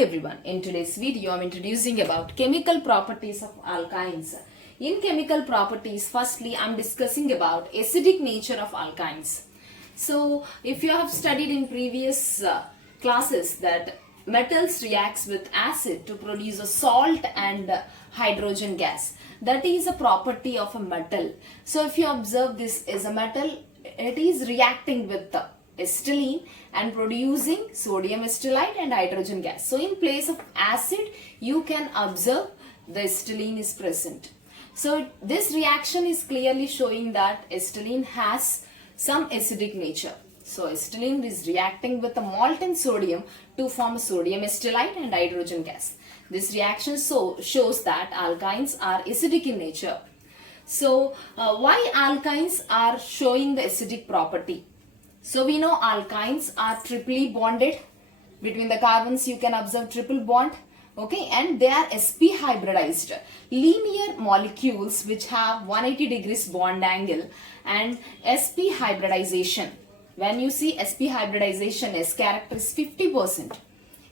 everyone, in today's video I am introducing about chemical properties of alkynes. In chemical properties, firstly I am discussing about acidic nature of alkynes. So if you have studied in previous classes that metals reacts with acid to produce a salt and hydrogen gas. That is a property of a metal. So if you observe this is a metal, it is reacting with the acetylene and producing sodium acetylide and hydrogen gas. So in place of acid, you can observe the acetylene is present. So this reaction is clearly showing that acetylene has some acidic nature. So acetylene is reacting with the molten sodium to form sodium acetylide and hydrogen gas. This reaction shows that alkynes are acidic in nature. So why alkynes are showing the acidic property? So we know alkynes are triply bonded. Between the carbons you can observe triple bond. Okay, and they are sp hybridized linear molecules which have 180 degrees bond angle and sp hybridization. When you see sp hybridization, S character is 50%.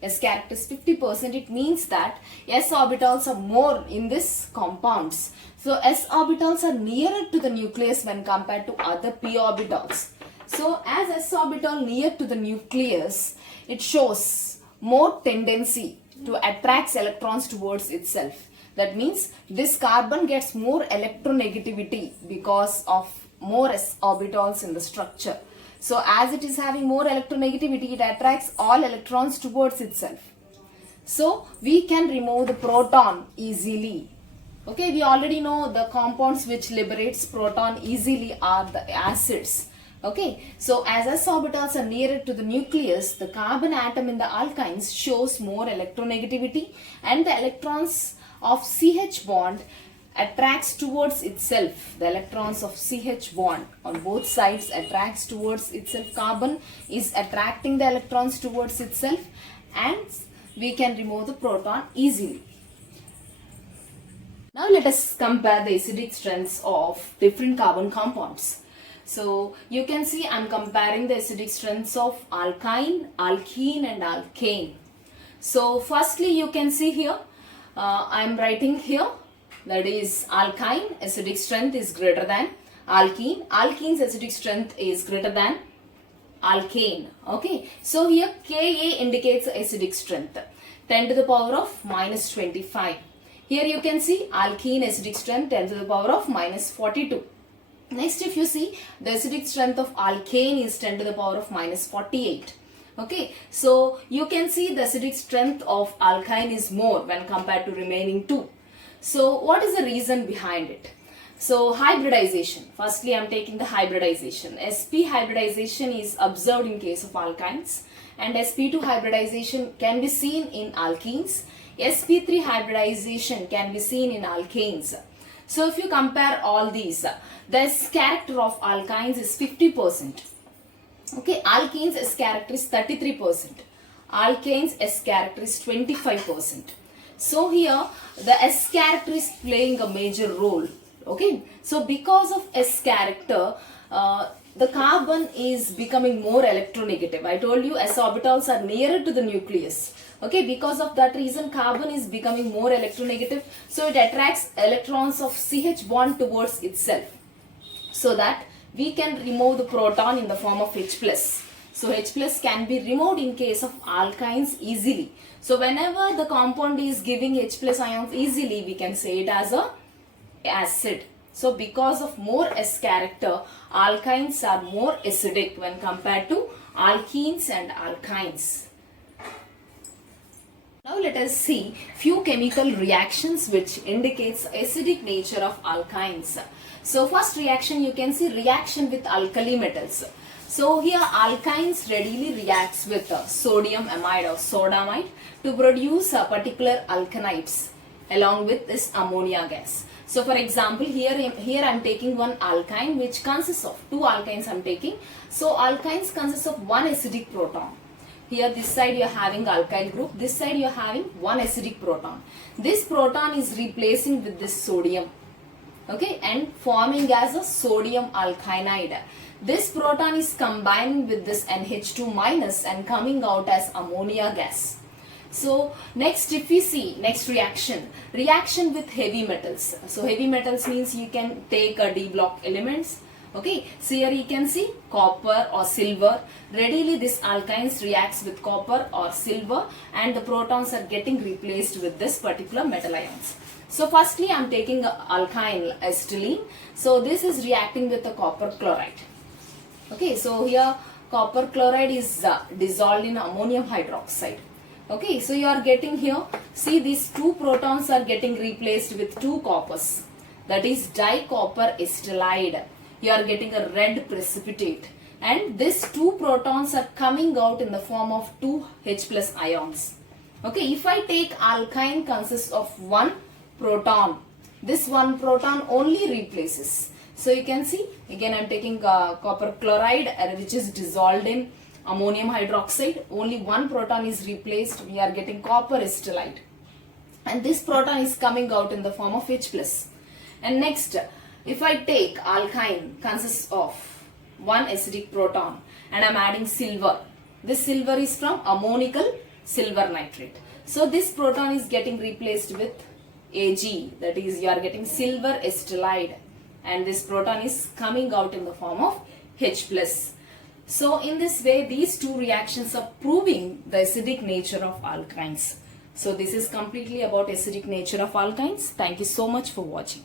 S character is 50%. It means that s orbitals are more in this compounds. So s orbitals are nearer to the nucleus when compared to other p orbitals. So as s orbital near to the nucleus, it shows more tendency to attract electrons towards itself. That means this carbon gets more electronegativity because of more s orbitals in the structure. So as it is having more electronegativity, it attracts all electrons towards itself. So we can remove the proton easily. Okay, we already know the compounds which liberates proton easily are the acids. Okay, so as s orbitals are nearer to the nucleus, the carbon atom in the alkynes shows more electronegativity and the electrons of CH bond attracts towards itself. The electrons of CH bond on both sides attracts towards itself. Carbon is attracting the electrons towards itself and we can remove the proton easily. Now let us compare the acidic strengths of different carbon compounds. So you can see I am comparing the acidic strengths of alkyne, alkene and alkane. So firstly you can see here, I am writing here, that is alkyne acidic strength is greater than alkene. Alkene's acidic strength is greater than alkane. Okay, so here Ka indicates acidic strength 10 to the power of minus 25. Here you can see alkene acidic strength 10 to the power of minus 42. Next, if you see, the acidic strength of alkane is 10 to the power of minus 48. Okay, so you can see the acidic strength of alkyne is more when compared to remaining two. So what is the reason behind it? So hybridization. Firstly, I am taking the hybridization. sp hybridization is observed in case of alkynes and sp2 hybridization can be seen in alkenes. sp3 hybridization can be seen in alkanes. So if you compare all these, the S character of alkynes is 50%. Okay, alkenes S character is 33%. Alkanes S character is 25%. So here the S character is playing a major role. Okay, so because of S character, the carbon is becoming more electronegative. I told you S orbitals are nearer to the nucleus. Okay, because of that reason carbon is becoming more electronegative. So it attracts electrons of CH bond towards itself. So that we can remove the proton in the form of H+. So H+ can be removed in case of alkynes easily. So whenever the compound is giving H+ ions easily, we can say it as a acid. So because of more S character, alkynes are more acidic when compared to alkenes and alkynes. Now let us see few chemical reactions which indicates acidic nature of alkynes. So first reaction you can see reaction with alkali metals. So here alkynes readily reacts with sodium amide or sodamide to produce particular alkanides along with this ammonia gas. So for example here I am taking one alkyne which consists of two alkynes I am taking. So alkynes consists of one acidic proton. Here this side you are having alkyl group, this side you are having one acidic proton. This proton is replacing with this sodium, okay, and forming as a sodium alkynide. This proton is combining with this NH2 minus and coming out as ammonia gas. So next, if we see next reaction with heavy metals. So heavy metals means you can take a D block elements. Okay, so here you can see copper or silver. Readily this alkynes reacts with copper or silver, and the protons are getting replaced with this particular metal ions. So firstly I am taking alkyne acetylene. So this is reacting with the copper chloride. Okay, so here copper chloride is dissolved in ammonium hydroxide. Okay, so you are getting here, see these two protons are getting replaced with two coppers, that is dicopper acetylide. You are getting a red precipitate, and these two protons are coming out in the form of two H plus ions. Okay, if I take alkyne consists of one proton, this one proton only replaces. So you can see again I am taking copper chloride which is dissolved in ammonium hydroxide. Only one proton is replaced. We are getting copper acetylide, and this proton is coming out in the form of H plus. And next, if I take alkyne consists of one acidic proton and I am adding silver. This silver is from ammonical silver nitrate. So this proton is getting replaced with Ag, that is you are getting silver acetylide, and this proton is coming out in the form of H plus. So in this way these two reactions are proving the acidic nature of alkynes. So this is completely about acidic nature of alkynes. Thank you so much for watching.